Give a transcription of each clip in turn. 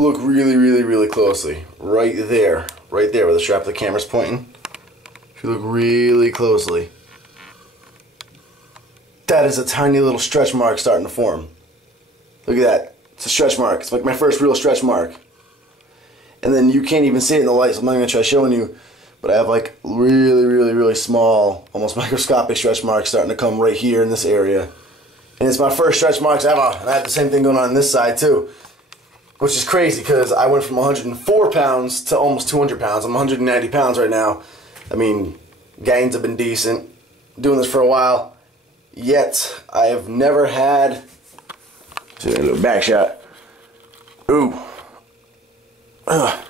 look really, really, really closely, right there where the strap of the camera's pointing, if you look really closely, that is a tiny little stretch mark starting to form. Look at that. It's a stretch mark. It's like my first real stretch mark. And then you can't even see it in the light, so I'm not going to try showing you, but I have like really, really, really small, almost microscopic stretch marks starting to come right here in this area. And it's my first stretch marks ever. And I have the same thing going on this side too, which is crazy because I went from 104 pounds to almost 200 pounds. I'm 190 pounds right now. I mean, gains have been decent. Doing this for a while. Yet, I have never had... See a little back shot. Ooh.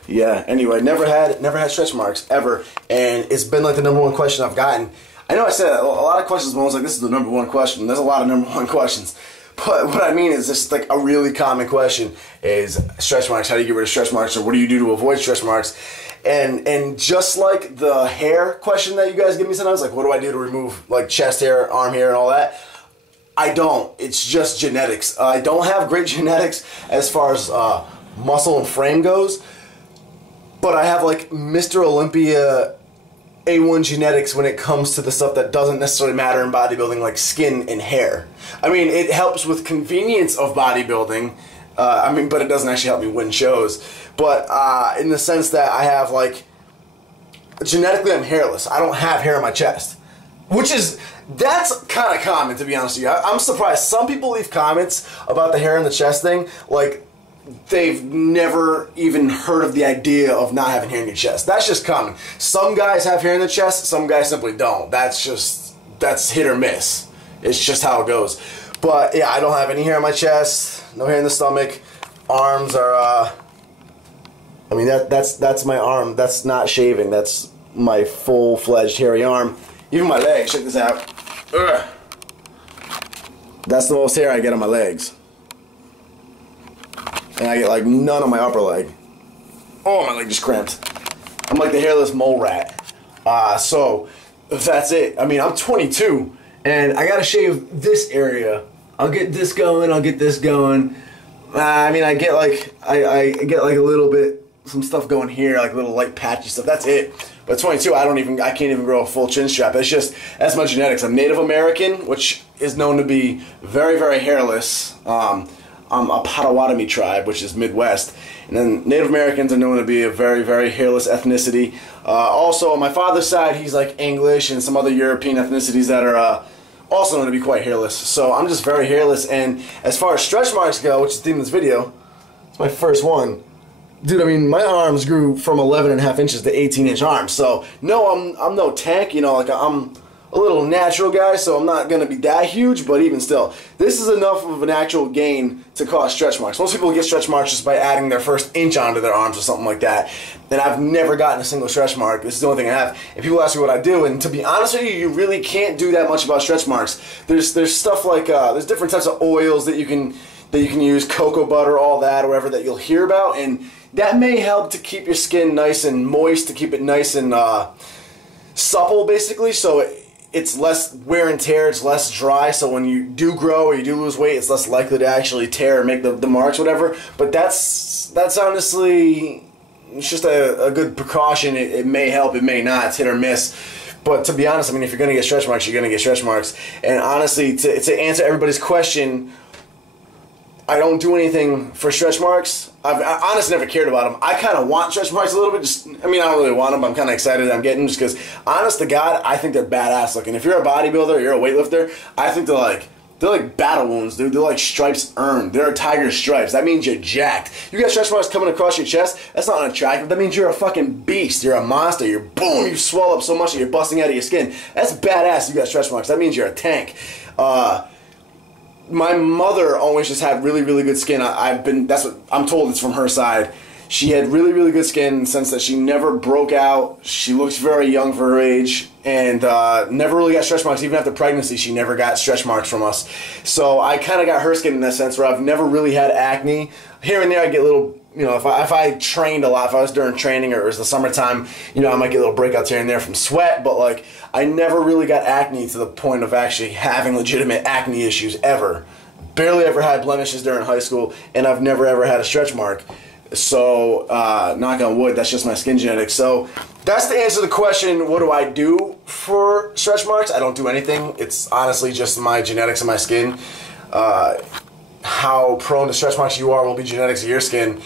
Yeah, anyway, never had stretch marks ever, and it's been like the #1 question I've gotten. I know I said a lot of questions, but I was like, this is the #1 question. There's a lot of #1 questions. But what I mean is just like a really common question is stretch marks. How do you get rid of stretch marks, or what do you do to avoid stretch marks? And just like the hair question that you guys give me sometimes, like what do I do to remove like chest hair, arm hair, and all that? I don't. It's just genetics. I don't have great genetics as far as muscle and frame goes, but I have like Mr. Olympia A1 genetics when it comes to the stuff that doesn't necessarily matter in bodybuilding, like skin and hair. I mean, it helps with convenience of bodybuilding, but it doesn't actually help me win shows. But in the sense that I have like, genetically I'm hairless. I don't have hair on my chest, that's kind of common, to be honest with you. I'm surprised. Some people leave comments about the hair in the chest thing, like they've never even heard of the idea of not having hair in your chest. That's just common. Some guys have hair in the chest, some guys simply don't. That's hit or miss. It's just how it goes. But yeah, I don't have any hair on my chest, no hair in the stomach. Arms are, I mean, that's my arm. That's not shaving. That's my full-fledged hairy arm. Even my legs, check this out. Ugh. That's the most hair I get on my legs. And I get like none on my upper leg. Oh, my leg just cramped. I'm like the hairless mole rat. So that's it. I mean, I'm 22 and I gotta shave this area. I'll get this going, I'll get this going. I mean, I get like a little bit, some stuff going here, like little light patchy stuff. That's it. But 22, I can't even grow a full chin strap. That's my genetics. I'm Native American, which is known to be very, very hairless. I'm a Potawatomi tribe, which is Midwest. And then Native Americans are known to be a very, very hairless ethnicity. Also, on my father's side, he's like English and some other European ethnicities that are also known to be quite hairless. So I'm just very hairless. And as far as stretch marks go, which is the theme of this video, it's my first one. Dude, I mean, my arms grew from 11.5 inches to 18-inch arms. So, no, I'm no tank, you know, like I'm a little natural guy, so I'm not going to be that huge, but even still, this is enough of an actual gain to cause stretch marks. Most people get stretch marks just by adding their first inch onto their arms or something like that. And I've never gotten a single stretch mark. This is the only thing I have. And people ask me what I do, and to be honest with you, you really can't do that much about stretch marks. There's stuff like, there's different types of oils that you can use, cocoa butter, all that, or whatever that you'll hear about, and that may help to keep your skin nice and moist, to keep it nice and supple, basically, so it's less wear and tear, it's less dry, so when you do grow or you do lose weight, it's less likely to actually tear or make the marks, whatever. But that's honestly, it's just a good precaution. It may help, it may not, it's hit or miss. But to be honest, I mean, if you're going to get stretch marks, you're going to get stretch marks. And honestly, to answer everybody's question, I don't do anything for stretch marks. I honestly never cared about them. I kind of want stretch marks a little bit. I mean, I don't really want them, but I'm kind of excited that I'm getting them just because, honest to God, I think they're badass looking. If you're a bodybuilder, you're a weightlifter, I think they're like battle wounds, dude. They're like stripes earned. They're tiger stripes. That means you're jacked. You got stretch marks coming across your chest, that's not unattractive. That means you're a fucking beast. You're a monster. You're boom. You swell up so much that you're busting out of your skin. That's badass. You got stretch marks. That means you're a tank. My mother always just had really, really good skin. That's what I'm told. It's from her side. She had really, really good skin in the sense that she never broke out. She looks very young for her age, and never really got stretch marks. Even after pregnancy, she never got stretch marks from us. So I kind of got her skin in that sense where I've never really had acne. Here and there I get little, you know, if I trained a lot, if I was during training or it was the summertime, you know, I might get little breakouts here and there from sweat, but like I never really got acne to the point of actually having legitimate acne issues ever. Barely ever had blemishes during high school, and I've never ever had a stretch mark. So, knock on wood, that's just my skin genetics. So, that's the answer to the question, what do I do for stretch marks? I don't do anything. It's honestly just my genetics and my skin. How prone to stretch marks you are will be genetics of your skin.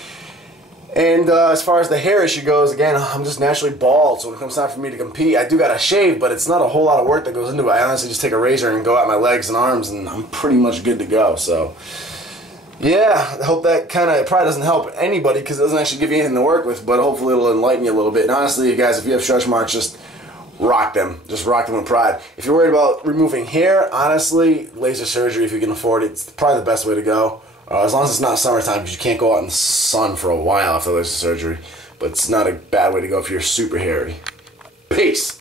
And as far as the hair issue goes, again, I'm just naturally bald, so when it comes time for me to compete, I do gotta shave, but it's not a whole lot of work that goes into it. I honestly just take a razor and go at my legs and arms, and I'm pretty much good to go. So, yeah, I hope that it probably doesn't help anybody because it doesn't actually give you anything to work with, but hopefully it'll enlighten you a little bit. And honestly, you guys, if you have stretch marks, just rock them. Just rock them with pride. If you're worried about removing hair, honestly, laser surgery, if you can afford it, it's probably the best way to go. As long as it's not summertime, because you can't go out in the sun for a while after laser surgery. But it's not a bad way to go if you're super hairy. Peace!